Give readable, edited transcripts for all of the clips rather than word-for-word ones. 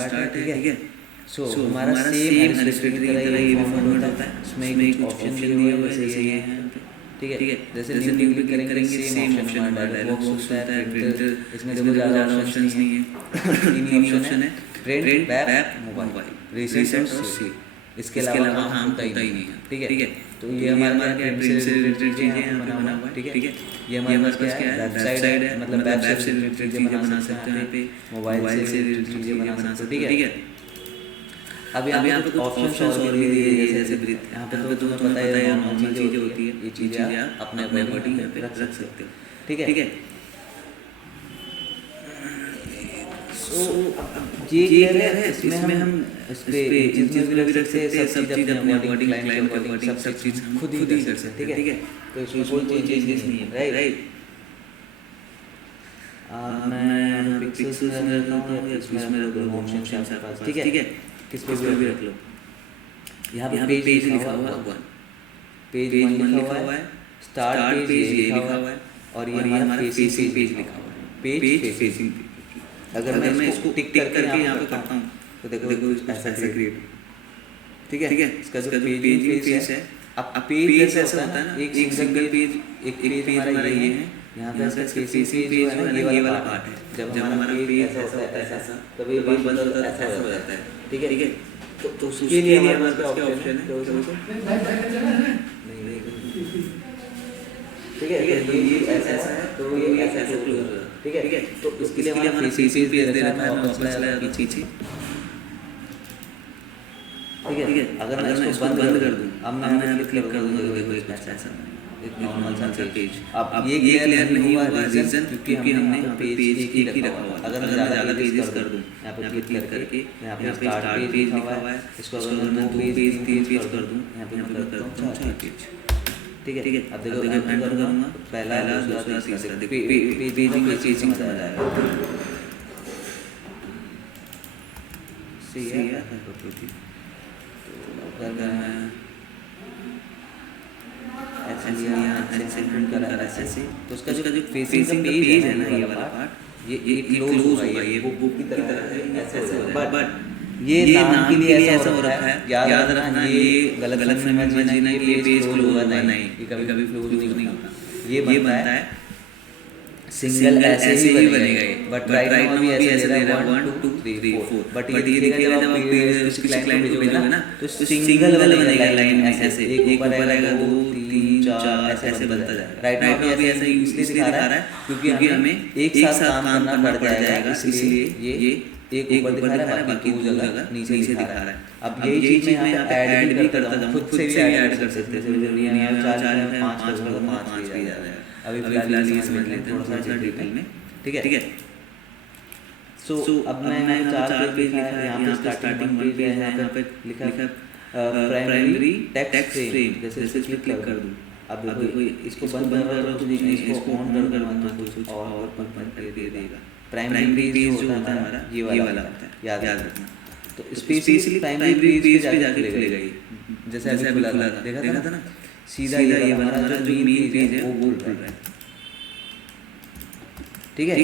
Start है, ठीक है। सो हमारा सेम एडमिनिस्ट्रेटर की तरह ये भी फॉर्मेट होता है, उसमें एक ऑप्शन दिए हुए हैं जैसे ये है, ठीक है। जैसे न्यू क्लिक करेंगे सेम ऑप्शन हमारा डायलॉग बॉक्स होता है, प्रिंटर, इसमें देखो ज़्यादा ऑप्शंस नहीं है, तीन ही ऑप्शन है, प्रिंट, बैक, मोबाइल, रिसेंट और सेव। इसके अलावा काम होता ही नहीं है, ठीक है। तो ये हमारा प्रिंट से रिलेटेड चीज़ें यहाँ पे बना हुआ है, ठीक है। ये हमारे पास क्या है, वेबसाइट है, मतलब वेब से रिलेटेड चीज़ें बना सकते हैं यहाँ पे, मोबाइल से रिलेटेड चीज़ें बना सकते हो, ठीक है। अब यहाँ पे कुछ ऑप्शंस और भी दिए हैं, जैसे यहाँ पे तो तुम्हें पता है नॉर्मल चीज़ें होती है, ये चीज़ें आप अपने अकॉर्डिंग यहाँ पे रख सकते हो, ठीक है। सो ये क्लियर है, इसमें हम इस पे चीज़ भी रख सकते हैं, सब चीज़ अपने अकॉर्डिंग, क्लाइंट अकॉर्डिंग सब चीज़ खुद ही कर सकते हैं, ठीक है। तो इसमें कोई चेंजेस नहीं है, राइट। मैं पिक्सेल्स में रख रहा हूँ, इसमें दो ऑप्शन है आपके पास, ठीक है। किस पे भी रख लो। यहाँ पे पेज लिखा हुआ है, पेज 1 लिखा हुआ है, स्टार्ट पेज ये लिखा हुआ है, और ये हमारा फेसिंग पेज लिखा हुआ है, पेज फेसिंग। अगर मैं इसको टिक करके यहाँ पे करता हूँ तो देखो ऐसा क्रिएट, ठीक है। इसका जो पेज फेस है, अब पेज जैसा होता है ना, एक सिंगल पेज, एक पेज हमारा ये है, यहाँ पे इसका फेसिंग पेज जो है ना, ये वाला पार्ट है। जब हमारा पेज ऐसा होता है, ऐसा कभी पेज बंद होता है, ऐसा हो जाता है, ठीक है। तो उसके लिए हमारे पास क्या ऑप्शन है, ठीक है। ये ऐसा है, तो ये ऐसा क्लोज हो जाता है, ठीक है। तो इसके लिए हमारा फेसिंग पेज दे रखा है, वापस पीछे, ठीक है। अगर मैं इसको बंद कर दूँ, अब मैं यहाँ पे क्लिक कर दूँगा, देखो एक ऐसा एक नॉर्मल सा पेज। अब ये क्लियर नहीं हुआ रीजन, क्योंकि हमने यहाँ पे पेज एक ही रखा हुआ है। अगर मैं ज़्यादा पेजेस कर दूँ, यहाँ पे क्लिक करके यहाँ पे स्टार्ट पेज लिखा हुआ है, इसको अगर मैं 2 पेज 3 पेज कर दूँ, यहाँ पे मैं करता हूँ 4 पेज, ठीक है। अब देखो मैं एंटर करूँगा, पहला, दूसरा, तीसरा, पेजिंग का चीजिंग समझ आएगा, सही है। तो अगर मैं ऐसे तो उसका जो फेसिंग का पेज है ना, ये वाला पार्ट, ये क्लोज होगा, ये बुक की तरह है, ऐसे। बट ये नाम के लिए ऐसा हो रखा है, याद रखना, ये गलत समझना कि ये पेज क्लोज होगा, नहीं, ये कभी क्लोज नहीं होता। ये बनता है सिंगल, ऐसे ही बनेगा ये, बट राइट नाउ भी ऐसे दे रहा है 1 2 3 4, बट ये दिखेगा जब आप किसी क्लाइंट को भेजोगे ना, तो सिंगल वाला बनेगा लाइन ऐसे, एक ऊपर आएगा, 2 3 4 ऐसे बनता जाएगा। राइट नाउ भी ऐसे इसलिए दिखा रहा है क्योंकि हमें एक साथ काम करना पड़ जाएगा, इसलिए ये एक ऊपर दिखा रहा है, बाकी 2 जगह नीचे दिखा रहा है। अब यही चीज़ मैं यहाँ पे ऐड भी करता जाऊँ, खुद से भी ऐड कर सकते हैं, जरूरी नहीं है 4 है, 5 करूँगा तो 5 भी आ जाएगा। अभी फिलहाल ये समझ लेते हैं थोड़ा सा डिटेल में, ठीक है। सो अब मैं 4 पेज लिखा है, यहाँ पे स्टार्टिंग पेज है, यहाँ पे लिखा है प्राइमरी टेक्स्ट फ्रेम, जैसे क्लिक कर दूँ। अब देखो इसको बंद कर रहा तो इसको ऑन कर दूँ तो कुछ और बंद कर देगा। प्राइमरी पेज जो होता है हमारा, ये वाला होता है, याद रखना। तो स्पेशली प्राइमरी पेज पे जाके खुलेगा ये, जैसे अभी खुला था, देखा था ना, सीधा ये हमारा जो मेन पेज है वो खुल रहा है, ठीक है।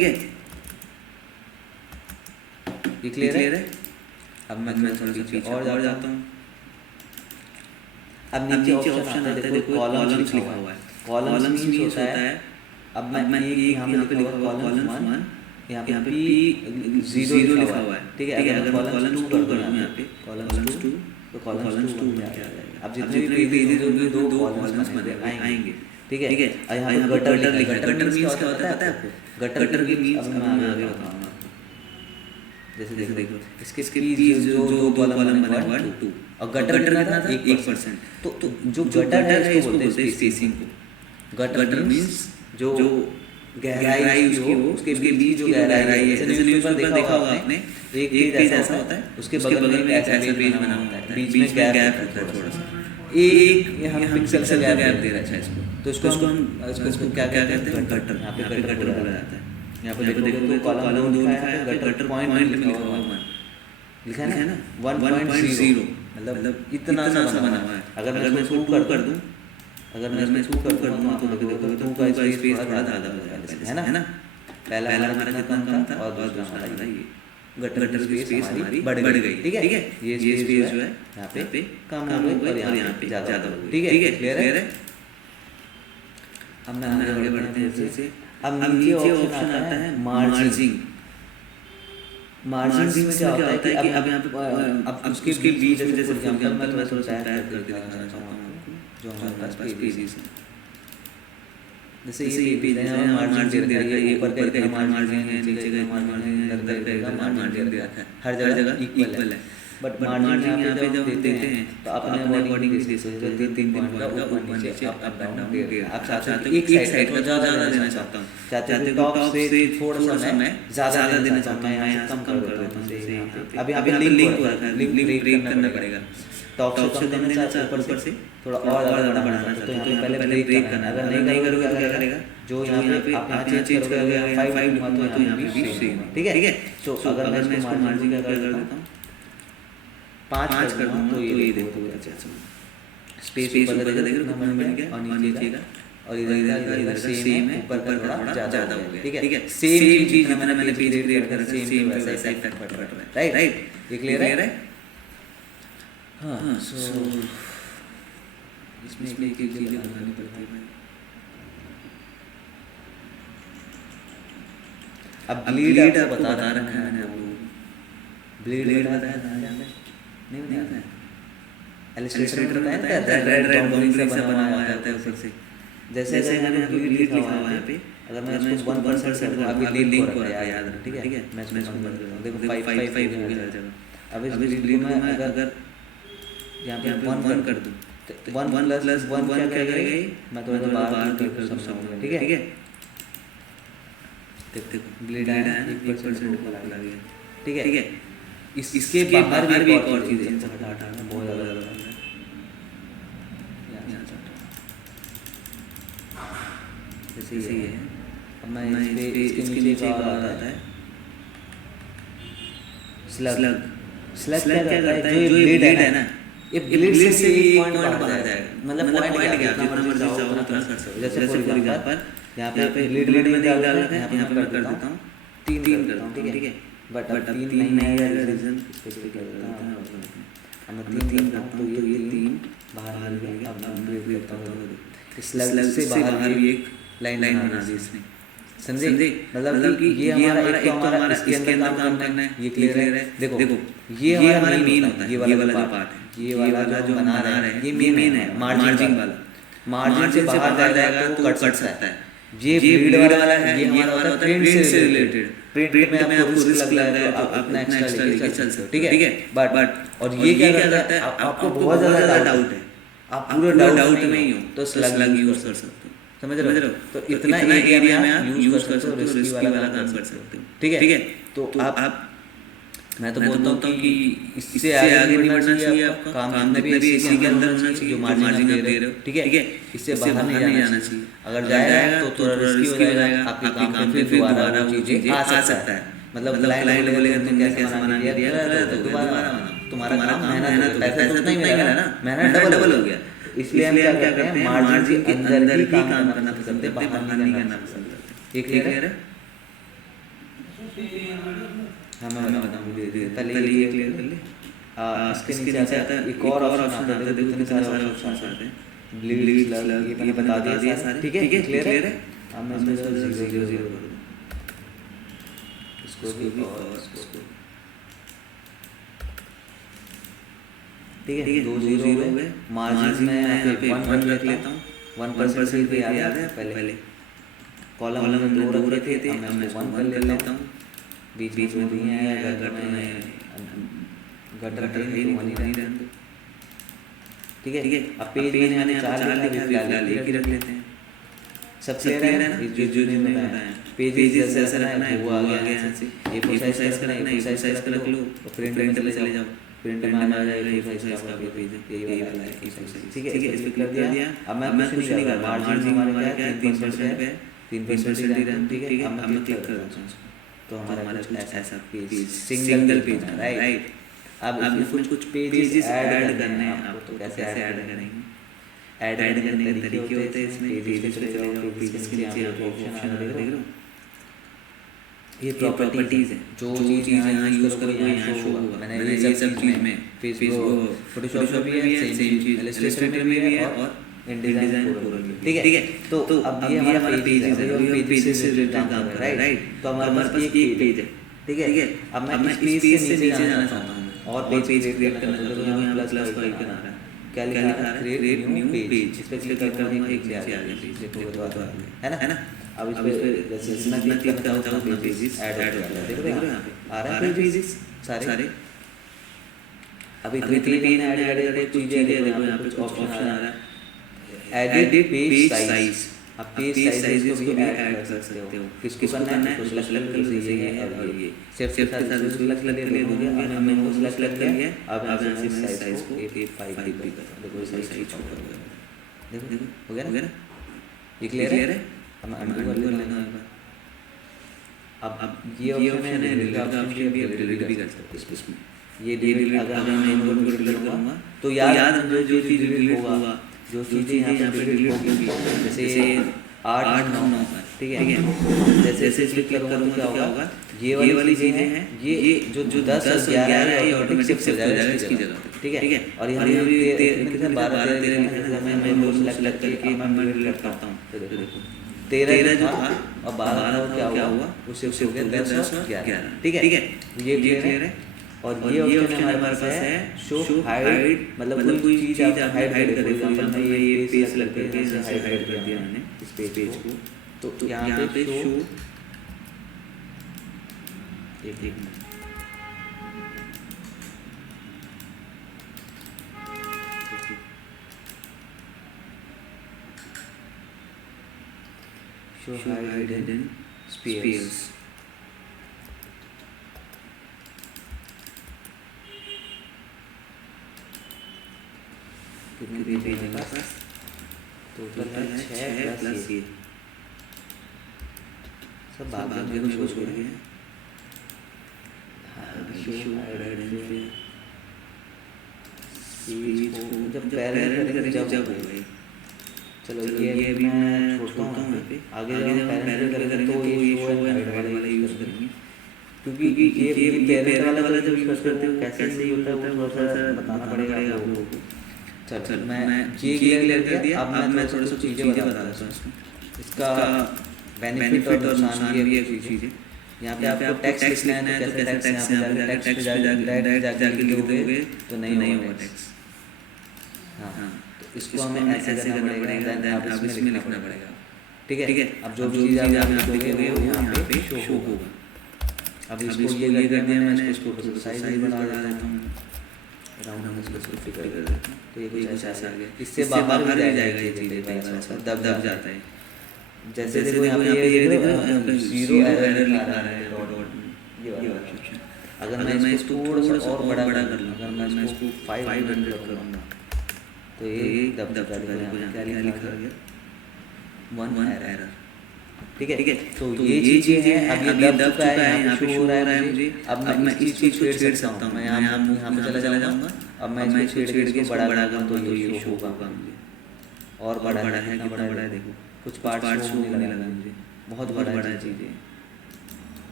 ये क्लियर है। अब मैं थोड़ा सा पीछे और जाता हूँ। अब नीचे ऑप्शन आता है, देखो कॉलम्स लिखा हुआ है, कॉलम्स मींस होता है, अब मैं यहाँ पे लिखा हुआ कॉलम्स 1, यहाँ पे P0 लिखा हुआ है, ठीक है। अगर कॉलम्स 2 कर दूँ यहाँ पे कॉलम्स 2, तो कॉलम्स 2 बन जाएगा। अब जितने भी पेजेस होंगे 2 कॉलम्स बने आएंगे, ठीक है। यहाँ पे गटर लिखा है, गटर मींस क्या होता है पता है आपको? गटर मींस अब मैं आगे बताऊँगा। जैसे देखो इसके पीज जो 2 कॉलम बने 1 2, और गटर कितना था 1%। तो जो गटर है इसको बोलते हैं स्पेसिंग को। गटर मींस जो गहराई उसकी हो, उसके बीच जो गहराई है, जैसे न्यूज़पेपर देखा होगा आपने, एक पेज ऐसा होता है, उसके बगल में एक ऐसा पेज बना होता है, बीच में गैप होता है थोड़ा सा, एक हम पिक्सल से गैप दे रहा है इसको, तो इसको हम इसको क्या कहते हैं, गटर। यहाँ पे गटर बोला जाता है। यहाँ पे देखो तो कॉलम 2 लिखा है, गटर पॉइंट लिखा हुआ है, लिखा है ना 1.0, मतलब इतना सा बना हुआ है। अगर मैं इसको 2 कर दूँ, अगर मैं इसमें 2 कर दूँ तो देखो 2 का स्पेस थोड़ा ज़्यादा हो जाएगा, है ना। पहला हमारा कितना कम था और दूसरा हमारा ये, गटर की स्पेस हमारी बढ़ गई, ठीक है। ये स्पेस जो है यहाँ पे कम हो गई और यहाँ पे ज़्यादा हो गई, ठीक है। क्लियर है। अब मैं आगे बढ़ते हैं फिर से। अब नीचे ऑप्शन आता है मार्जिंग। मार्जिन में क्या होता है कि अब यहाँ पे अब उसके बीच में जैसे फॉर एग्जांपल मैं थोड़ा सा टाइप करके दिखाना चाहता हूँ आपको, जो हमारे पास पेजेस हैं। जैसे ये पेज है, मार्जिन दे रखा है, ये ऊपर का इतना मार्जिन है, नीचे का इतना मार्जिन है, अंदर का इतना मार्जिन दे रखा है, हर जगह इक्वल है। बट मार्जिन यहाँ पे जब देते हैं तो अपने अकॉर्डिंग भी दे सकते हो, तीन पॉइंट का ऊपर नीचे अप डाउन दे रहे हैं। आप चाहते हो एक साइड का ज़्यादा देना चाहता हूँ, चाहते हो टॉप से थोड़ा सा मैं ज़्यादा देना चाहता हूँ, मैं यहाँ से कम कर देता हूँ। अब यहाँ पे लिंक हो रखा है, लिंक ब्रेक करना पड़ेगा। टॉप से कम देना चाहता हूँ, ऊपर से थोड़ा और ज़्यादा बढ़ाना चाहता हूँ, तो यहाँ पे पहले ब्रेक करना है। अगर नहीं करोगे तो क्या करेगा, जो यहाँ पे आप यहाँ चेंज करोगे, 5 दूंगा तो यहाँ पे भी सेम, ठीक है। तो अगर मैं इसको मार्जिन का कर देता हूँ 5 कर दूँगा तो ये देखो स्पेस ऊपर का देखो कितना बन गया और नीचे का, और इधर सेम है, ऊपर का थोड़ा ज़्यादा हो गया, ठीक है। सेम चीज़ मैंने पेज क्रिएट करा, सेम वैसा इफेक्ट पड़ रहा है, राइट। ये क्लियर है। हाँ, सो इसमें एक चीज़ बनानी पड़ती है। अब ब्लीड आपको बता रखा है मैंने आपको, ब्लीड बताया था नहीं बताया, इलस्ट्रेटर बताया था, रेड बाउंड्री से बना हुआ आता है ऊपर से। जैसे मैंने ब्लीड लिखा हुआ है यहाँ पे, अगर मैं इसको 1% कर दूँ, अभी लिंक हो रहा है, याद रखना, ठीक है। मैं इसको बंद कर दूँ, देखो 5 हो गया हर जगह। अब इस ब्लीड में अगर यहाँ पे 1 कर दूँ तो 1 + 1 क्या करेगा, मैं थोड़ा बाहर कर समझाऊंगा, ठीक है। देखो ब्लीड आया 1% ऊपर आ गया, ठीक है। इसके बाहर भी एक और चीज़ है, हटाना बहुत ज़्यादा जैसे ये है। अब मैं इसके नीचे का आता है स्लग क्या करता है, जो ये ब्लीड है ना, ये ब्लीड से एक पॉइंट बाहर जाएगा, मतलब पॉइंट क्या जितना मर्जी चाहो उतना कर सकते हो। जैसे फॉर एग्जांपल यहाँ पे ब्लीड मैंने डाल रखा है, यहाँ पे मैं कर देता हूँ 3 करता हूँ, ठीक है। बट अब 3 नहीं है, रीजन स्पेसिफिक कर देता हूँ। अब मैं 3 करता हूँ तो ये 3 बाहर आ गया। अब मैं ब्लीड करता हूँ, स्लग से बाहर भी एक लाइन बना दी इसने, समझे। मतलब कि ये हमारा एक तो हमारा इसके अंदर काम करना है, ये क्लियर है। देखो ये हमारा मेन होता है, ये वाला जो पार्ट है, ये वाला जो बना रहे हैं, ये मेन है मार्जिन वाला। मार्जिन से बाहर जाएगा तो कट सकता है। ये ब्लीड वाला है, ये हमारा होता है प्रिंट से रिलेटेड। प्रिंट में आपको रिस्क लग रहा है तो आप अपना एक्स्ट्रा लेके चल सकते हो, ठीक है। बट और ये क्या करता है, आपको बहुत ज़्यादा डाउट है, आप पूरा डाउट में ही हो तो स्लग यूज कर सकते हो, समझ रहे हो। तो इतना एरिया में आप यूज कर सकते हो, रिस्की वाला काम कर सकते हो, ठीक है। तो आप मैं तो बोलता हूँ कि इससे आगे नहीं बढ़ना चाहिए, आपका काम जितना भी इसी के अंदर होना चाहिए जो मार्जिन आप दे रहे हो, ठीक है। इससे बाहर नहीं जाना चाहिए, अगर जाएगा तो थोड़ा रिस्की हो जाएगा, आपके काम पे फिर दोबारा वो चीज़ें आ सकता है। मतलब क्लाइंट बोलेगा तुमने कैसे बना दिया तो दोबारा बनाओ, तुम्हारा काम मेहनत पैसा तो नहीं मिला ना, मेहनत डबल हो गया। इसलिए हम क्या करते हैं, मार्जिन के अंदर ही काम करना पसंद है, बाहर नहीं करना पसंद करते। ये क्लियर है। हाँ मैं बताऊँगी, पहले ये क्लियर कर ले। इसके नीचे आता है एक और ऑप्शन आता है, देखो कितने सारे ऑप्शन आते हैं, ब्लीड स्लग, ये मैंने बता दिया सारे, ठीक है। क्लियर है। अब मैं इसको 0 0 कर दूँ, इसको भी और इसको, ठीक है। 2 0 हो गए। मार्जिन में यहाँ पे 1 रख लेता हूँ, 1% पे याद है पहले कॉलम में 2 रखे थे, अब मैं इसको 1 कर लेता हूँ। बीच में नहीं है, गटर है ही नहीं रहते, ठीक है। अब पेज मैंने 4 फिलहाल एक ही रख लेते हैं, सब क्लियर है ना। जो नहीं बताया, पेजेस जैसा रखना है वो आ गया यहाँ से, A4 साइज करना है, A4 साइज का रख लो, प्रिंट में चले जाओ, प्रिंट में आ जाएगा A4 साइज का पेज, यही वाला है A4 साइज, ठीक है। इसको कर दिया। अब मैं कुछ नहीं कर रहा, मार्जिन हमारा क्या है 3% है, 3% ही रहता, ठीक है। अब मैं क्लिक कर देता हूँ तो हमारा ऐसा पेज, सिंगल पेज है, राइट। अब इसमें कुछ पेजेस ऐड करने हैं आपको, तो कैसे ऐड करेंगे, ऐड करने के तरीके होते हैं इसमें। पेजेस पे चले जाओ, पेजेस के नीचे आपको ऑप्शन आ रहा है, देख रहे हो, ये प्रॉपर्टीज़ है, जो चीज़ यहाँ यूज़ करोगे यहाँ शो होगा। मैंने ये सब चीज़ में फेसबुक फोटोशॉप में भी है, सेम चीज़ इलस्ट्रेटर में भी है और InDesign कोरल में। ठीक है, तो अब ये हमारा पेज है, अभी हम पेज से रिलेटेड काम कर रहे हैं, राइट। तो हमारे पास एक पेज है, ठीक है। अब मैं इस पेज से नीचे जाना चाहता हूँ और पेज क्रिएट करना चाहता हूँ, तो यहाँ प्लस का आइकन आ रहा है, क्या लिखा है, क्रिएट न्यू पेज। इस पर क्लिक करूँगा, एक नीचे आ गया पेज, देखो है ना। अब इस पर जैसे जितना क्लिक करना चाहता हूँ उतना पेजेस ऐड हो जाता है, देख रहे हो यहाँ पे आ रहा है पेजेस सारे। अभी इतने पेज हमने ऐड करे, कुछ चीज़ें देखो यहाँ पे कुछ ऑप्शन आ रहा है, एडिट पेज साइज। आप पेज साइज को भी ऐड कर सकते हो, किसको करना है, तो सेलेक्ट कर लीजिए ये और ये सेफ के साथ इसको सेलेक्ट कर लिए हो गया। अब मैंने इनको सेलेक्ट कर लिया, अब यहाँ से मैं साइज को 8.5 कर देता हूँ, देखो साइज छोटा हो गया, देखो हो गया ना, ये क्लियर है। अब मैं अनडू कर लेता हूँ। अब ये ऑप्शन है डिलीट का ऑप्शन, ये भी डिलीट भी कर सकते हो इसमें। ये डिलीट अगर मैं इनको डिलीट करूँगा तो याद जो चीज़ डिलीट होगा, जो चीज़ें यहाँ पे डिलीट होगी, जैसे 8 9, ठीक है। जैसे क्लिक करूँगा तो क्या होगा, ये वाली चीज़ें हैं, ये जो 10 और 11 है ये ऑटोमेटिक शिफ्ट हो जाएगा इसकी जगह, ठीक है। और यहाँ पे 12 13 लिखा है, मैं वो सेलेक्ट करके मैं डिलीट करता हूँ, तो देखो 13 जो था और 12 क्या हुआ, उससे हो गया 10 और 11, ठीक है। ये क्लियर है। और ये ऑप्शन हमारे पास है शो हाइड, मतलब कोई चीज़ आप हाइड कर दे। फॉर एग्जांपल मैं ये पेज सेलेक्ट करके जैसे हाइड कर दिया मैंने इस पेज को, तो यहाँ पे शो एक minute, show hide hidden spares. कितने पेज है पास, टोटल है 6 प्लस ये सब बाद में कुछ छोड़ गए हैं। जब पैरेंट करेंगे जब हो गए, चलो ये भी मैं छोड़ता हूँ यहाँ पे। आगे जब हम पैरेंट करेंगे तो ये शो एंड हाइड वाला यूज़ करेंगे, क्योंकि ये पैरेंट वाला जब यूज़ करते हो कैसे सही होता है वो थोड़ा सा बताना पड़ेगा आप लोगों को। चल मैं ये क्लियर कर दिया। अब मैं थोड़ा सा चीज़ें बता देता हूँ इसमें, इसका बेनिफिट और नुकसान भी है कुछ चीज़ें। यहाँ पे आपको टैक्स लिखना है तो कैसे टैक्स यहाँ पे टैक्स पे जाके लिखोगे तो नहीं होगा टैक्स। हाँ, तो इसको हमें ऐसे करना पड़ेगा, देन आप इसमें लिखना पड़ेगा, ठीक है। अब जो भी चीज़ आप लिखोगे वो यहाँ पे शो होगा। अब इसको ये कर दिया मैंने, इसको साइज बढ़ा देता हूँ, अराउंड इसको 50 कर देता हूँ, तो ये कुछ ऐसा आ गया। इससे बाहर भी जाएगा ये चीज़, दब जाता है। जैसे देखो यहाँ पे ये देखो 0 एरर आ रहा है डॉट, ये वाला ऑप्शन। अगर मैं इसको थोड़ा सा और बड़ा कर लूँ, अगर मैं इसको 500 करूँगा तो ये दब जाएगा। क्या लिखा गया, 1 एरर, ठीक है। तो ये चीज़ें हैं। अब ये दब चुका है, यहाँ पे शो हो रहा है मुझे। अब मैं इस चीज़ को छेड़ सकता हूँ, मैं यहाँ पे चला जाऊँगा। अब मैं इसको छेड़ के इसको बड़ा कर तो ये शो होगा मुझे, और बड़ा है, कितना बड़ा है देखो, कुछ पार्ट शो होने लगा मुझे, बहुत बड़ा चीज़ है।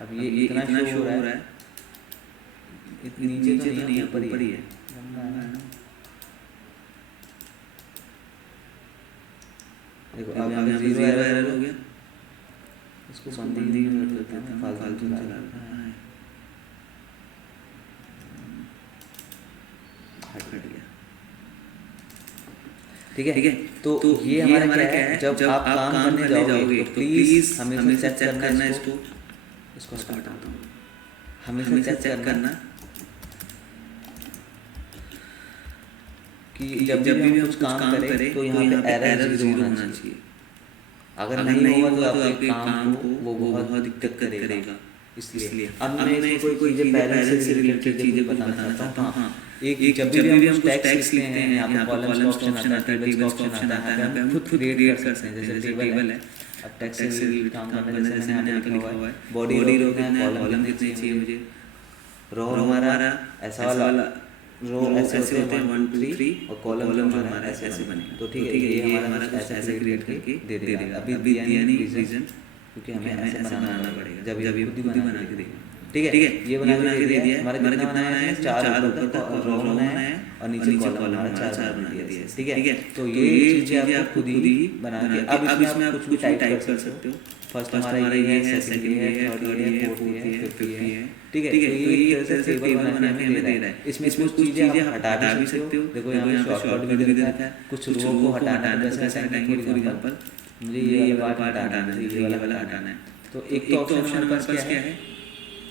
अब ये इतना शो हो रहा है, इतनी नीचे तो नहीं है, ऊपर ही है। देखो अब यहाँ 0 एरर हो गया, इसको बंद ही कर देते हैं, फालतू चला रहा है, हट गया, ठीक है। तो ये हमारा क्या है, जब आप काम करने जाओगे तो प्लीज़ हमेशा चेक करना इसको हटाता हूँ, हमेशा चेक करना कि जब भी हम कुछ काम करें तो यहाँ पे एरर 0 होना चाहिए। अगर नहीं होगा तो आपके काम को वो बहुत दिक्कत करेगा। इसलिए अब मैं इसको कोई चीज़ें पहले से रिलेटेड चीज़ें बताना चाहता हूँ। हाँ, एक जब भी हम टैक्स लिखते हैं, यहाँ पे कॉलम्स का ऑप्शन आता है, टेबल्स का ऑप्शन आता है, यहाँ पे हम खुद क्रिएट कर सकते हैं। जैसे टेबल है, अब टैक्स से रिलेटेड काम करना, जैसे मैंने यहाँ पे लिखा हुआ है बॉडी रो कितना है, कॉलम कितने चाहिए मुझे, रो हमारा ऐसा वाला रो ऐसे होते हैं 1 2 3 और कॉलम जो हमारा ऐसे बनेगा। तो ठीक है, ये हमारा ऐसे क्रिएट करके दे देगा। अभी दिया नहीं रीजन, क्योंकि हमें ऐसे बनाना पड़ेगा जब ये खुद ही बना के देगा। ठीक है, ये बना के दे दिया है। हमारा कितना बनाया है, 4 ऊपर तक रो बनाया है और नीचे कॉलम हमारा 4 बना दिया है। ठीक है, तो ये चीज़ें आप खुद ही बना के अब इसमें आप कुछ भी टाइप कर सकते हो। फर्स्ट हमारा ये है, सेकंड ये है, थर्ड ये है, फोर्थ ये है, फिफ्थ ये है। ठीक है, तो ये एक तरह से टेबल बना के हमें दे रहा है। इसमें कुछ चीज़ें आप हटा भी सकते हो। देखो यहाँ पे शॉर्टकट भी दे रखा है, कुछ रो को हटाना है। जैसे हटाएंगे फॉर एग्जांपल, मुझे ये वाला पार्ट हटाना है, ये वाला हटाना है। तो एक तो ऑप्शन हमारे पास क्या है,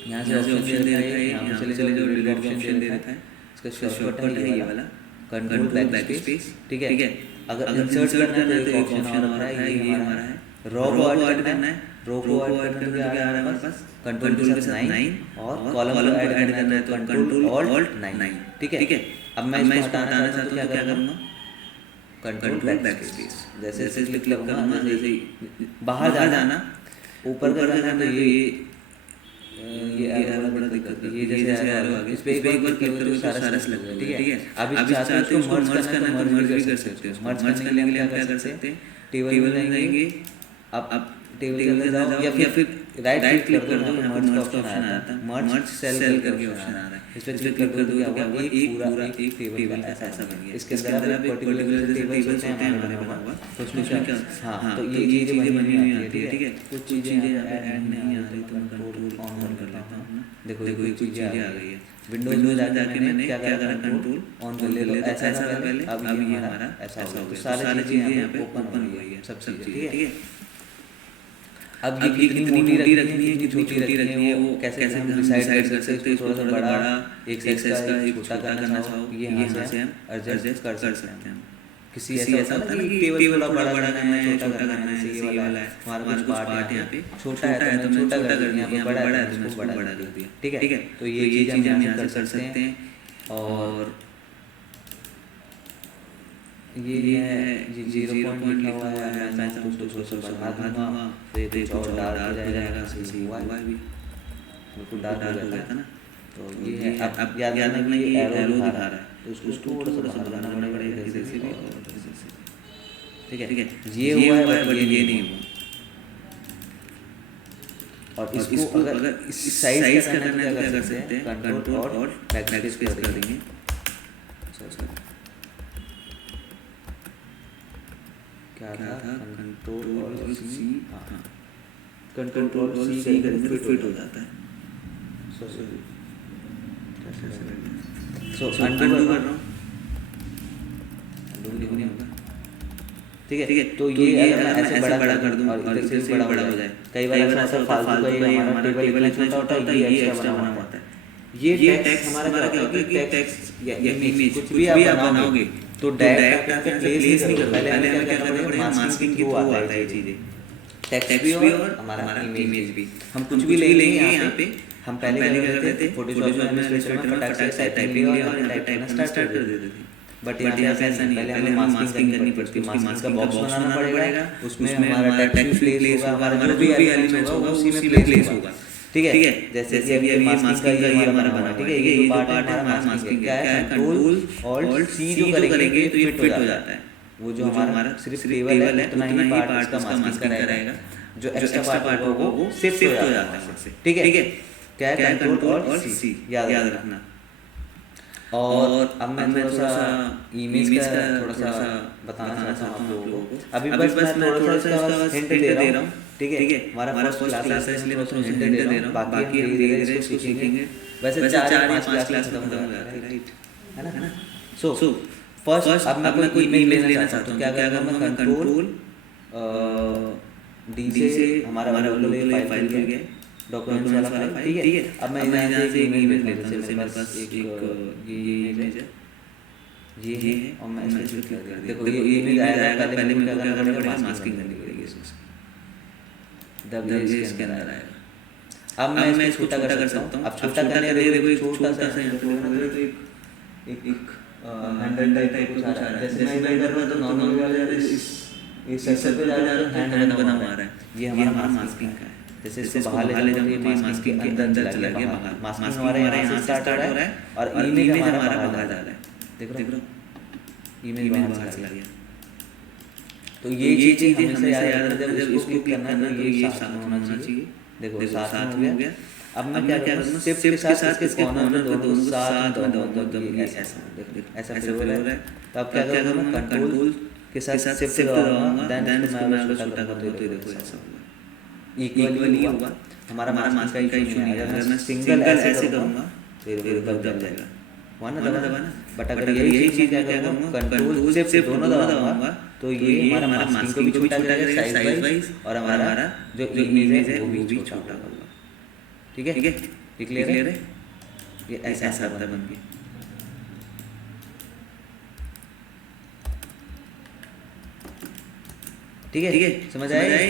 यहाँ से ऑप्शन दे रखा है, यहाँ पे चले जाओ, डिलीट ऑप्शन दे रखा है। इसका शॉर्टकट है ये वाला, कंट्रोल बैक स्पेस। ठीक है, अगर इंसर्ट करना है तो एक ऑप्शन और है, ये हमारा है। रो को ऐड करना है, रो को ऐड करने के लिए आ रहा है हमारे पास कंट्रोल के साथ 9 और कॉलम को ऐड करना है तो कंट्रोल ऑल्ट 9। ठीक है, अब मैं इसको हटाना चाहता हूँ तो क्या करूँगा, कंट्रोल बैक स्पेस। जैसे जैसे क्लिक करूँगा, जैसे बाहर जाना, ऊपर का जाना तो ये एरो बड़ा दिक्कत है। ये जैसे एरो आ गया, इस पे एक बार क्लिक करो तो सारा लग जाएगा। ठीक है, अब इस चाहते हो इसको मर्ज करना है तो मर्ज भी कर सकते हो। मर्ज करने के लिए हम क्या कर सकते हैं, टेबल में जाएंगे, अब टेबल के अंदर जाओ या फिर राइट क्लिक कर दो, यहाँ पर मर्ज का ऑप्शन आ रहा है, मर्ज सेल करके ऑप्शन आ रहा है। इस पे क्लिक कर दो तो क्या होगा, एक पूरा एक टेबल ऐसा बन गया। इसके अंदर आप पर्टिकुलर टेबल होते हैं हमारे बना हुआ, तो उसमें क्या, हाँ, तो ये चीज़ें बनी हुई आती है। ठीक है, कुछ चीज़ें ऐड नहीं आ रही तो मैं कंट्रोल ऑन कर लेता हूँ। देखो ये कुछ चीज़ें आ गई है। विंडोज में जाके मैंने क्या करा, कंट्रोल ऑन कर ले, ऐसा था पहले, अब ये हमारा ऐसा हो गया। तो सारी चीज़ें यहाँ पे ओपन हो गई है, सब चीज़ें। ठीक है, अब ये कितनी मोटी रखनी है कि छोटी रखनी है, वो कैसे हम डिसाइड कर सकते हैं। थोड़ा सा बड़ा एक साइज का, एक छोटा करना चाहो, ये यहाँ से हम एडजस्ट कर सकते हैं। किसी ऐसा होता है कि टेबल थोड़ा बड़ा करना है, छोटा करना है, जैसे ये वाला है हमारा कुछ पार्ट यहाँ पे छोटा है तो मैं छोटा कर दिया, यहाँ पे बड़ा है तो मैं उसको बड़ा कर दिया। ठीक है, तो ये चीज़ हम यहाँ से कर सकते हैं। और ये है, ये 0 पॉइंट लिखा हुआ है, मैं चाहता हूँ तो थोड़ा सा बढ़ा दूँगा, फिर कुछ और डार्क हो जाएगा। जैसे हुआ भी बिल्कुल डार्क हो गया था ना, तो ये है। अब याद रखना ये एरो दिखा रहा है, तो उसको थोड़ा सा बढ़ाना पड़ेगा जैसे भी। ठीक है, ये हुआ है बट ये नहीं हुआ। और इसको अगर इस साइज का करना है तो क्या कर सकते हैं, कंट्रोल और बैक स्पेस कर देंगे। क्या था, कंट्रोल और सी, हाँ, कंट्रोल और सी करके फिट हो जाता है। सो अंडू कर रहा हूँ, अंडू नहीं होगा। ठीक है, तो ये अगर मैं ऐसे बड़ा कर दूँ और इधर से बड़ा हो जाए, कई बार ऐसा होता है फालतू का ये हमारा टेबल इतना छोटा होता है, ये एक्स्ट्रा बना होता है। ये टेक्स्ट हमारा क्या होता है कि टेक्स्ट या इमेज कुछ भी आप बनाओगे तो डायरेक्ट आपके प्लेस नहीं कर, पहले हमें क्या करना पड़ेगा, मास्किंग के थ्रू आता है ये चीज़ें, टेक्स्ट भी और हमारा इमेज भी। हम कुछ भी ले लेंगे यहाँ पे, हम पहले क्या करते थे, फोटोशॉप में इलस्ट्रेटर में फटाक से टाइपिंग लिया और टाइप करना स्टार्ट कर देते थे। बट यहाँ पे ऐसा नहीं, पहले हमें मास्किंग करनी पड़ती है, मास्किंग का बॉक्स बनाना पड़ेगा, उसमें हमारा टेक्स्ट भी प्लेस होगा, हमारा जो भी एलिमेंट्स होगा उसी में प्लेस होगा। ठीक है, जैसे कि अभी मास्किंग का ये हमारा बना। ठीक है, ये जो पार्ट है हमारा मास्किंग क्या है, कंट्रोल ऑल्ट सी जो करेंगे तो ये फिट हो जाता है। वो जो हमारा सिर्फ टेबल है उतना ही पार्ट इसका मास्किंग रहेगा, जो एक्स्ट्रा पार्ट होगा वो शिफ्ट हो जाता है उससे। ठीक है, क्या है, कंट्रोल और सी याद रखना। और अब मैं थोड़ा सा इमेज का थोड़ा सा बताना चाहता हूँ आप लोगों को। अभी बस मैं थोड़ा सा हिंट दे रहा हूँ। ठीक है, हमारा फर्स्ट क्लास है इसलिए मैं थोड़ा हिंट दे रहा हूँ, बाकी हम धीरे धीरे इसको सीखेंगे। वैसे 4 या 5 क्लास खत्म हो जाएगा, राइट, है ना। सो फर्स्ट अब मैं कोई इमेज लेना चाहता हूँ, क्या करूँगा मैं, कंट्रोल डी से हमारा फाइल मिल गया, डॉक्यूमेंट्स वाला फाइल। ठीक है, अब मैं यहाँ से एक इमेज लेता हूँ, जैसे मेरे पास एक ये इमेज है, ये है, और मैं इसको क्लिक कर दिया। देखो ये इमेज आएगा, पहले मुझे क्या करना पड़ेगा, मास्किंग करनी पड़ेगी इसको, तब ये इसके अंदर आएगा। अब मैं इसको छोटा कर सकता हूँ। अब छोटा करने के लिए देखो एक छोटा सा यहाँ पे एक हैंडल टाइप कुछ आ रहा है, जैसे मैं इधर कर रहा हूँ तो नॉर्मल वाले इस सर्कल पे जा रहा है, हैंड बना हुआ आ रहा है, ये हमारा मास्किंग का है। जैसे इसको बाहर ले जाऊंगा तो ये मास्किंग के अंदर चला गया बाहर, मास्किंग हमारे यहाँ से स्टार्ट हो रहा है और इमेज हमारा बाहर जा रहा है, देख रहे हो, इमेज बाहर चला गया। तो ये चीज़ें हमेशा याद रखना, जब इसको क्लिक करना तो ये साथ में होना चाहिए, देखो साथ में हो गया। अब मैं क्या करूँगा, शिफ्ट के साथ इसके कॉर्नर पे दोनों साथ में दबाऊंगा, ऐसा देखो ऐसा फिर हो रहा है। तो अब क्या करूँगा, कंट्रोल के साथ शिफ्ट दबाऊंगा, देन इसको मैं छोटा करता हूँ, तो देखो ऐसा होगा, इक्वली होगा हमारा मास्किंग का इशू नहीं है। अगर मैं सिंगल ऐसे करूँगा तो ये दब जाएगा, वहाँ ना दबाना। बट अगर यही चीज़ क्या करूँगा, कंट्रोल शिफ्ट दोनों दबाऊंगा तो ये हमारा मास्किंग को भी छोटा करेगा साइज वाइज, और हमारा जो इमेज है वो भी छोटा होगा। ठीक है, ये क्लियर है, ये ऐसा आता है बन के। ठीक है, समझ आए?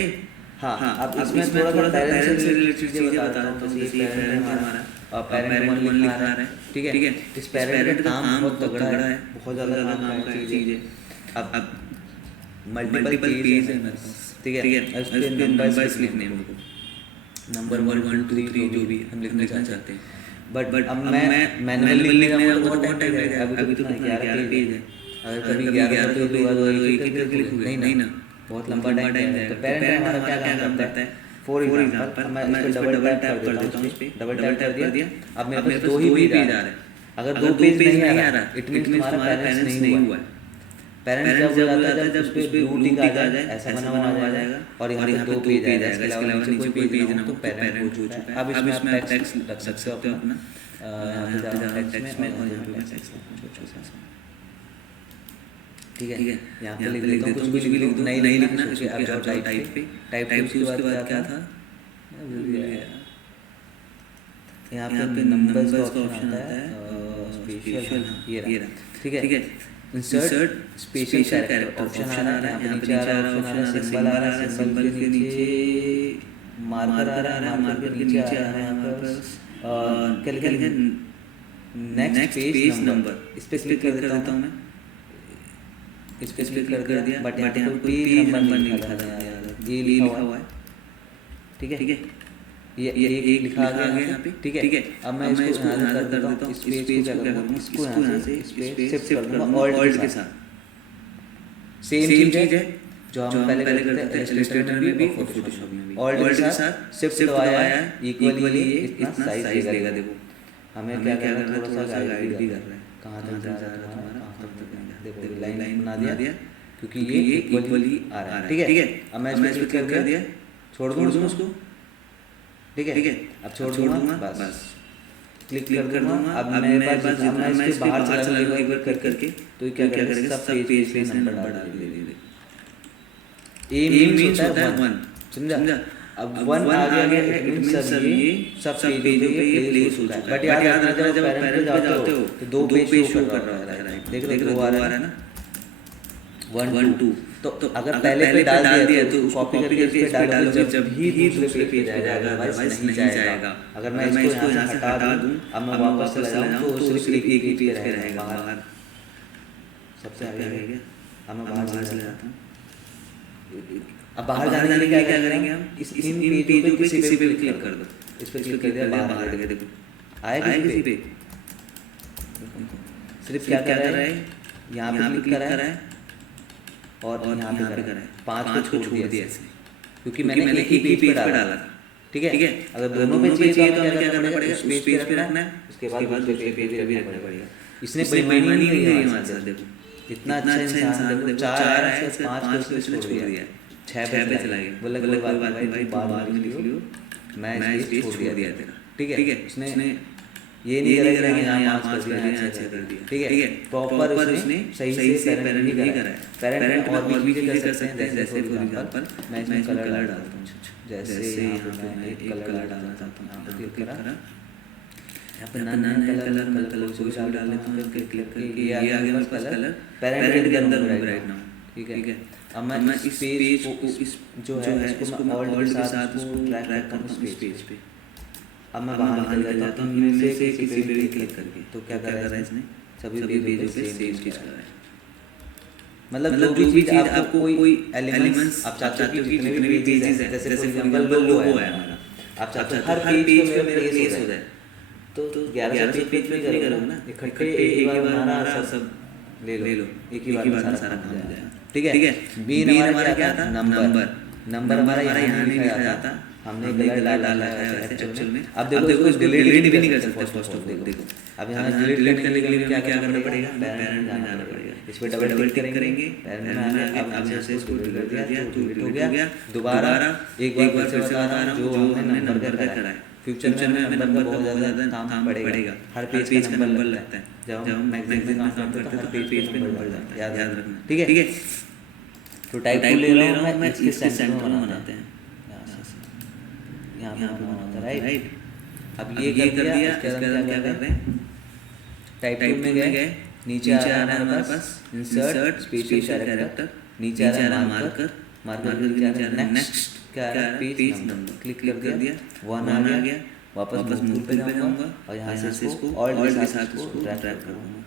हाँ, अब इसमें थोड़ा थोड़ा पेरेंट्स से रिलेटेड चीज़ें बता रहा हूँ। जैसे ये पेरेंट है हमारा और पेरेंट वन लिखा रहा है, ठीक है। इस पेरेंट का काम बहुत तगड़ा है, बहुत ज़्यादा काम का चीज़ है। अब मल्टीपल पेज है मेरे पास, ठीक है, उस पे नंबर्स लिखने हैं मुझको, नंबर 1 2 3 जो भी हम लिखना चाहते हैं। बट अब मैं मैनुअली लिखने में बहुत टाइम लगेगा, अभी तो 11 पेज है। अगर कभी 11 पेज हुआ तो एक लिखोगे, नहीं ना, बहुत लंबा टाइम है। तो पेरेंट हमारा क्या काम करता है, फॉर एग्जांपल मैं इस पर डबल टैप कर देता हूँ, इस पे डबल टैप कर दिया। अब मेरे पास 2 ही पेज आ रहा है, अगर 2 पेज नहीं आ रहा इट मींस तुम्हारा पेरेंट्स नहीं हुआ है। पेरेंट्स जब हो जाता है जब उस पे ब्लू टिक आ जाए, ऐसा बना हुआ आ जाएगा और यहाँ पे 2 पेज आएगा, इसके अलावा नीचे कोई पेज ना हो तो पेरेंट हो चुका है। अब इसमें आप टेक्स्ट रख सकते हो अपना, यहाँ पे जाओ टेक्स्ट में और यहाँ पे टेक्स्ट छोटा सा, ठीक है। यहाँ पे लिख देता हूँ, कुछ भी लिख दो, नहीं लिखना, अब जाओ टाइप पे, टाइप उसके बाद क्या था, यहाँ पे नंबर्स का ऑप्शन आता है, स्पेशल, ये रहा, ठीक है। इंसर्ट स्पेशल कैरेक्टर ऑप्शन आ रहा है, यहाँ पे नीचे आ रहा है ऑप्शन आ रहा है, सिंबल आ रहा है, सिंबल के नीचे मार्कर आ रहा है, मार्कर के नीचे आ रहा है यहाँ पर क्या लिखा है, नेक्स्ट पेज नंबर, इस पे क्लिक कर देता हूँ मैं, इस पे क्लिक कर दिया। बट यहाँ पे पेज नंबर नहीं लिखा था यार, ये लिखा हुआ है, ठीक है, ये एक लिखा आ गया यहाँ पे, ठीक है। अब मैं इसको यहाँ से कर देता हूँ, इस पेज को क्या करूँगा, इसको यहाँ से इस पे शिफ्ट कर दूँगा ऑल्ट के साथ। सेम चीज़ है जो हम पहले करते थे इलस्ट्रेटर में भी और फोटोशॉप में भी, ऑल्ट के साथ शिफ्ट दबाया है, इक्वली ये इतना साइज देगा। देखो हमें क्या करना है, थोड़ा सा गाइड भी कर रहा है, कहाँ तक जा रहा है तुम्हारा, कहाँ तक देखो लाइन बना दिया क्योंकि ये इक्वली आ रहा है, ठीक है। अब मैं इस पे क्लिक कर दिया, छोड़ दूँ उसको, ठीक है। अब छोड़ दूँगा, बस क्लिक कर दूँगा। अब मैं इसके बाहर चला जाऊँगा एक बार करके, तो ये क्या करेगा, सब पेज पे नंबर डाल देगा। ए मीन्स होता है 1, समझा। अब 1 आ गया है, इट मीन्स ये सब पेजों पे ये प्लेस हो चुका है। बट याद रखना जब पेरेंट पे जाते हो तो 2 पेज शो कर रहा है, देख रहे हो 2 आ रहा है ना, 1 2। तो अगर पहले पे डाल दिया तो कॉपी करके इस पे डालोगे, जब भी दूसरे पेज आ जाएगा, अदरवाइज नहीं जाएगा। अगर मैं इसको यहाँ से हटा दूँ, अब मैं वापस चला जाऊँ तो सिर्फ एक ही पेज पे रहेगा बाहर, सबसे आगे रह गया। अब मैं बाहर चला जाता हूँ, अब बाहर जाने के लिए क्या करेंगे हम, इन पेजों पे किसी पे भी क्लिक कर दो, इस पे क्लिक कर दिया, बाहर आ गया, देखो आया किसी पे, सिर्फ क्या कर रहा है, यहाँ पे क्लिक कर रहा है और यहाँ पे कर रहा है, 5 को छोड़ दिया ऐसे, क्योंकि मैंने एक ही पेज पे डाला था, ठीक है। अगर दोनों पे चाहिए तो हमें क्या करना पड़ेगा, उस पेज पे रखना है, उसके बाद दूसरे पेज पे भी रखना पड़ेगा। इसने बेईमानी नहीं करी हमारे साथ, देखो इतना अच्छा इंसान, देखो 4 आ रहा है, 5 को इसने छोड़ दिया, 6 पे चला गया, बोला कोई बात नहीं भाई, बाद में लिख लियो, मैं इस पेज छोड़ दिया तेरा, ठीक है। उसने ये नहीं करा कि यहाँ 5 कर दिया, अच्छा कर दिया, ठीक है। प्रॉपर उसने सही से पेरेंट नहीं करा है। पेरेंट और भी चीज़ें कर सकते हैं, जैसे फॉर एग्जांपल मैं इसमें कलर डालता हूँ, जैसे यहाँ पे मैं एक कलर डालना चाहता हूँ, यहाँ पे क्लिक करा, यहाँ पे नया कलर कोई भी डाल लेता हूँ, क्लिक करके ये आ गया मेरे पास कलर, पेरेंट के अंदर हूँ राइट नाउ, ठीक है। अब मैं इस पेज को, इस जो है इसको मैं ऑल्ट के साथ उसको ट्रैक करता हूँ इस पेज पे। अब मैं बाहर निकल जाता हूँ, इनमें से किसी पे भी क्लिक करके, तो क्या कर रहा है इसने, सभी पेजों पे सेम चीज़ कर रहा है। मतलब जो भी चीज़ आपको कोई एलिमेंट्स आप चाहते हो कि जितने भी पेजेस हैं, जैसे फॉर एग्जांपल लोगो है हमारा, आप चाहते हो हर पेज पे मेरा प्लेस हो जाए, तो 1100 पेज पे नहीं करोगे ना, इकट्ठे एक ही बार हमारा सब ले लो, एक ही बार में सारा काम हो जाएगा। ठीक है। मेन हमारा क्या था, नंबर हमारा यहाँ नहीं लिखा जाता, हमने गलत डाला है वैसे एक्चुअल में। अब देखो इसको डिलीट भी नहीं कर सकते फर्स्ट ऑफ ऑल। देखो अब यहाँ डिलीट करने के लिए क्या करना पड़ेगा, पेरेंट में जाना पड़ेगा, इस पर डबल टिक करेंगे, पेरेंट में आ गया। अब यहाँ से इसको डिलीट कर दिया तो डिलीट हो गया। दोबारा एक बार फिर से बता रहा हूँ, जो हमने नंबर का करा है, फ्यूचर में हमें नंबर का बहुत ज़्यादा काम पड़ेगा। हर पेज का नंबर लगता है, जब हम मैगज़ीन में काम करते हैं तो हर पेज पे नंबर लगता है, याद रखना। ठीक है। तो टाइप ले रहा हूँ मैं, इसके सेंटर में बनाते हैं, यहाँ पे बनाना होता है, राइट। अब ये कर दिया, इसके बाद हम क्या कर रहे हैं, टाइप टूल में गए, नीचे आ रहा है हमारे पास इंसर्ट स्पेशल कैरेक्टर, नीचे आ रहा है मार्कर, मार्कर नीचे आ रहा है नेक्स्ट क्या है, पेज नंबर, क्लिक कर दिया, 1 आ गया। वापस मूव पे जाऊंगा और यहाँ से इसको ऑल्ट के साथ इसको ड्रैग कर दूंगा।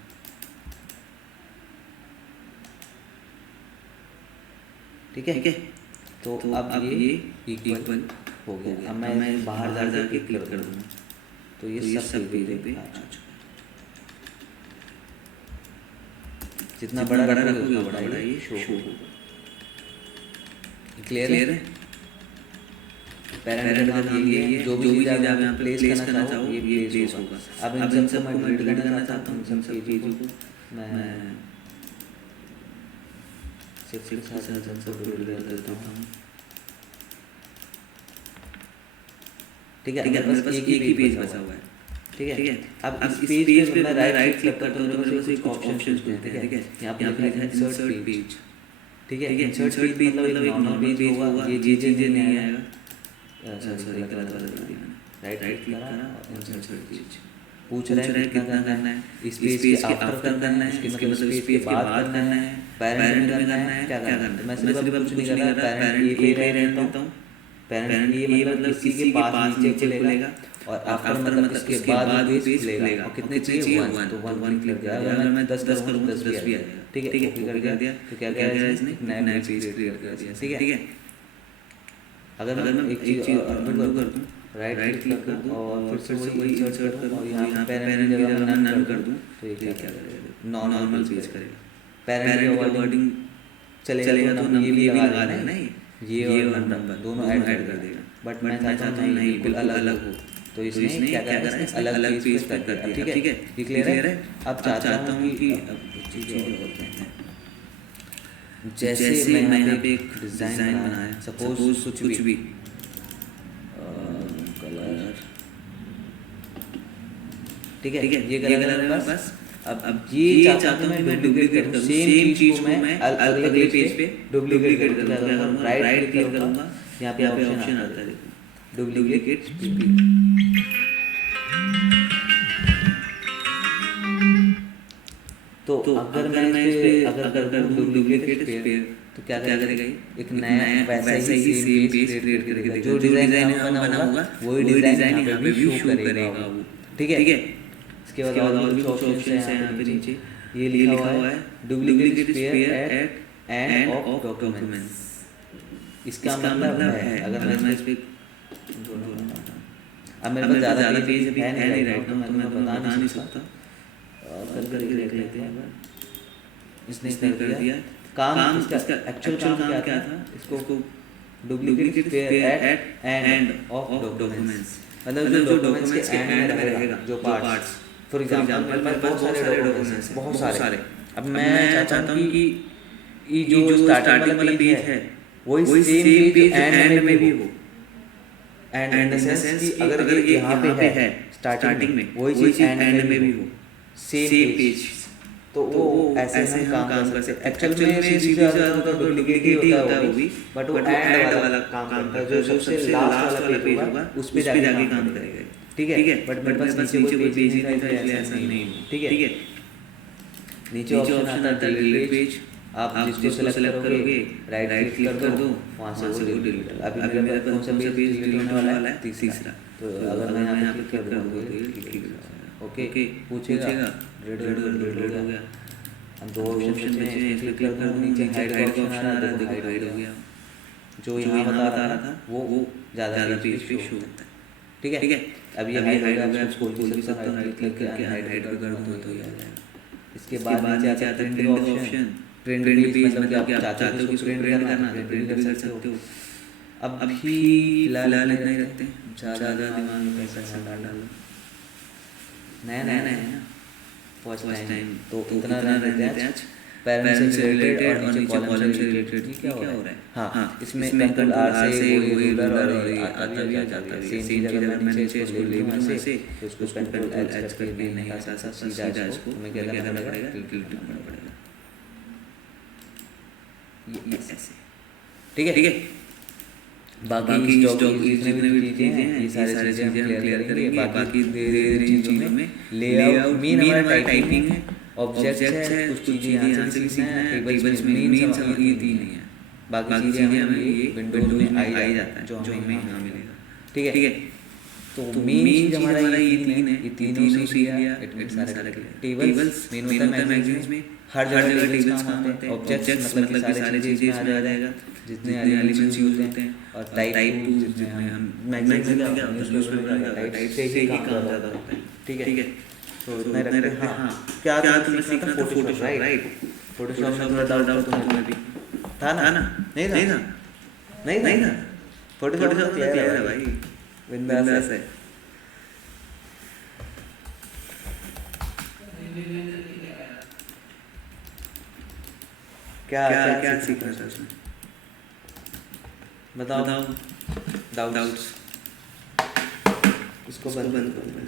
ठीक है। तो अब ये इक्वल हो गया। अब मैं बाहर जाके क्लिक कर दूंगा तो ये सब पेज पे आ चुका। जितना बड़ा रखोगे उतना बड़ा ये शो होगा। क्लियर है। पेरेंट का नाम ये है, जो भी चीज़ आप यहाँ प्लेस करना चाहो ये प्लेस होगा। अब इन सबको मैं डिलीट करना चाहता हूँ, इन सब चीज़ों को मैं शिफ्ट के साथ सबको डिलीट कर देता हूँ। ठीक है। मेरे पास एक ही पेज बचा हुआ है। ठीक है। अब इस पेज पे मैं राइट क्लिक करता हूँ तो मेरे पास कुछ ऑप्शंस मिलते हैं। ठीक है। यहाँ पे लिखा है इंसर्ट पेज। ठीक है। इंसर्ट पेज मतलब एक नॉर्मल पेज होगा, ये चीज़ें नहीं आएगा। सॉरी गलत राइट क्लिक करा और इंसर्ट पेज पूछ रहा है कितना करना है, इस पेज के आफ्टर करना है, इसके मतलब इस पेज के बाद करना है, पेरेंट में करना है, क्या करना है। मैं सिर्फ कुछ नहीं कर रहा, पेरेंट ए पे रहने देता हूँ। पेरेंट ये मतलब किसी के पास नीचे खुलेगा और आफ्टर मतलब इसके बाद पेज खुलेगा। और कितने चाहिए 1, तो 1 क्लिक किया। अगर मैं 10 करूँ 10 भी आ जाएगा। ठीक है। ओके कर दिया तो क्या क्या है इसने नया पेज क्रिएट कर दिया। ठीक है। अगर मैं एक चीज़ अंडू कर दूँ, राइट क्लिक कर दूँ और फिर से वही इंसर्ट करूँ और यहाँ पे पेरेंट की जगह मैं नन कर दूँ तो ये क्या करेगा, नॉर्मल पेज करेगा। पेरेंट की वर्डिंग चलेगा तो ये भी लगा देना ना, ये और नंबर दोनों ऐड कर देगा। बट मैं चाहता हूँ नहीं बिल्कुल अलग हो, तो इसने क्या करा है, अलग अलग पेज पर कर दिया। ठीक है। ये क्लियर है। अब चाहता हूँ कि चीज़ें और करते हैं। जैसे मैं यहाँ पे एक डिज़ाइन बनाया, सपोज कुछ भी कलर। ठीक है। ये कलर है मेरे पास। अब ये चाहता हूँ मैं डुप्लीकेट करूँ, सेम चीज़ को मैं अगले पेज पे डुप्लीकेट करूँगा। राइट क्लिक करूँगा, यहाँ पे ऑप्शन आता है डुप्लीकेट स्पेस। तो अगर मैं इस पे अगर कर दूँ डुप्लीकेट स्पेस तो क्या करेगा, एक नया वैसा ही सेम पेज क्रिएट करेगा। जो डिज़ाइन यहाँ बना होगा वही डिज़ाइन यहाँ पे भी शो करेगा वो। ठीक है। इसके बाद और भी कुछ ऑप्शन है यहाँ पे नीचे, ये लिखा हुआ है duplicate spare at end of documents. इसका मतलब है अगर मैं इस पे अब मेरे पास ज़्यादा पेज अभी है नहीं राइट नाउ, तो मैं बता नहीं सकता। करके देख लेते हैं। इसने कर दिया काम। इसका एक्चुअल काम क्या था, इसको duplicate spare at end of documents, मतलब जो डॉक्यूमेंट्स के एंड में रहेगा जो पार्ट्स। फॉर एग्जांपल मेरे पास बहुत सारे डॉक्यूमेंट्स हैं, बहुत सारे। अब मैं चाहता हूँ कि ये जो स्टार्टिंग वाला पेज है वही सेम पेज एंड में भी हो। एंड इन द सेंस कि अगर ये यहाँ पे है स्टार्टिंग में, वही चीज़ एंड में भी हो, सेम पेज, तो वो ऐसे हम काम कर सकते हैं। एक्चुअल में सीधा तो डुप्लीकेट ही होता है वो भी, बट वो एंड वाला काम करता है। जो सबसे लास्ट वाला पेज होगा उस पे जाके काम करेगा। ठीक है। बट मेरे पास नीचे कोई पेज नहीं था इसलिए ऐसा नहीं। ठीक है। नीचे ऑप्शन आता है डिलीट पेज। आप जिसको सेलेक्ट करोगे राइट क्लिक कर दो, वहाँ से वो डिलीट। अभी मेरे पास कौन सा पेज डिलीट होने वाला है, तीसरा। तो अगर मैं यहाँ पे क्लिक कर दूँगा तो क्लिक। ओके पूछेगा रेड हो गया। अब दो ऑप्शन बचे हैं, इसमें क्लिक कर दूँ, नीचे हाइड का ऑप्शन आ रहा है, देखो हाइड हो गया। जो यहाँ बता रहा था वो ज़्यादा पेज पे शो होता है। ठीक है। अब ये हाइड हो गया, इसको खोल भी सकता हूँ राइट क्लिक करके, हाइड भी कर दूँ तो ये आ जाएगा। इसके बाद नीचे आता है प्रिंट का ऑप्शन। प्रिंट पेज मतलब कि आप चाहते हो कि इसको प्रिंट करना तो प्रिंट भी कर सकते हो। अब भी फिलहाल इतना ही रखते हैं, ज़्यादा दिमाग में पैसा ना डालो, नया नया है ना फर्स्ट टाइम, तो इतना रहने देते हैं आज। पेरेंट्स से रिलेटेड और नीचे कॉलम से रिलेटेड क्या हो रहा है। हाँ, इसमें कंट्रोल आर से वही रूलर और ये आता भी जाता भी है। सेम चीज़ अगर मैं नीचे इसको ले लूँ ऐसे तो इसको कंट्रोल एच करके नहीं हटा सकता, सीधा इसको हमें क्या करना पड़ेगा, क्लिक करना पड़ेगा ये ऐसे। ठीक है। बाकी स्टॉक जितने भी चीज़ें हैं ये सारी चीज़ें हम क्लियर करेंगे। बाकी धीरे धीरे चीज़ों में लेआउट मेन हमारा टाइपिंग है, ऑब्जेक्ट है, कुछ चीज़ें यहाँ से भी सीखना है, टेबल्स में मेन सब ये तीन ही है। बाकी चीज़ें हमें ये विंडोज में आ ही जाता है जो हमें यहाँ मिलेगा। ठीक है। तो मेन चीज़ हमारा ये तीन है, ये तीनों से सीख लिया। सारे टेबल्स मेन होता है मैगजीन्स में, हर जगह टेबल्स काम आते हैं। ऑब्जेक्ट्स मतलब कि सारी चीज़ें इसमें आ जाएगा जितने एलिमेंट्स यूज होते हैं। और टाइप जितने हम मैगजीन में क्या न्यूज़पेपर में टाइप से ही काम ज़्यादा होता है। ठीक है। तो इतना रखते हैं। हाँ, क्या तुमने सीखा था फोटोशॉप, राइट? फोटोशॉप में थोड़ा डाउट तुम्हें भी था ना? नहीं था। फोटोशॉप तो क्लियर है भाई, बिंदास है। क्या सीखना था उसमें, बताओ। डाउट्स इसको बंद कर दो।